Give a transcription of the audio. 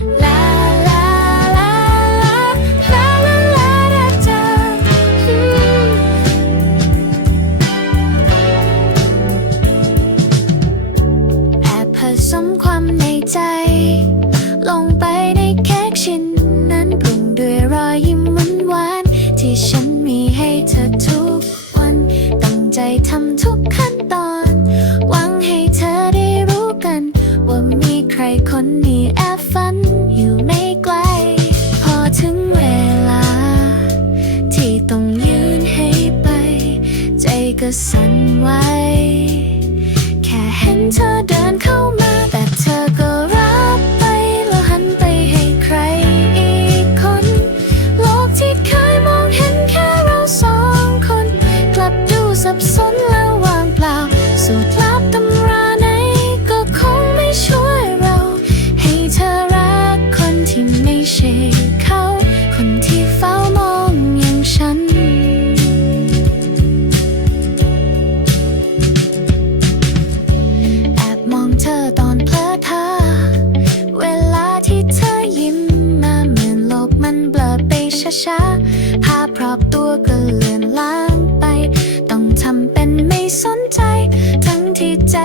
ผสมความในใจ สั่นไหวแค่เห็นเธอเดินันเบลอไปช้าๆภาพพรอบตัวก็เลือนลางไป ต้องทำเป็นไม่สนใจ ทั้งที่ใจ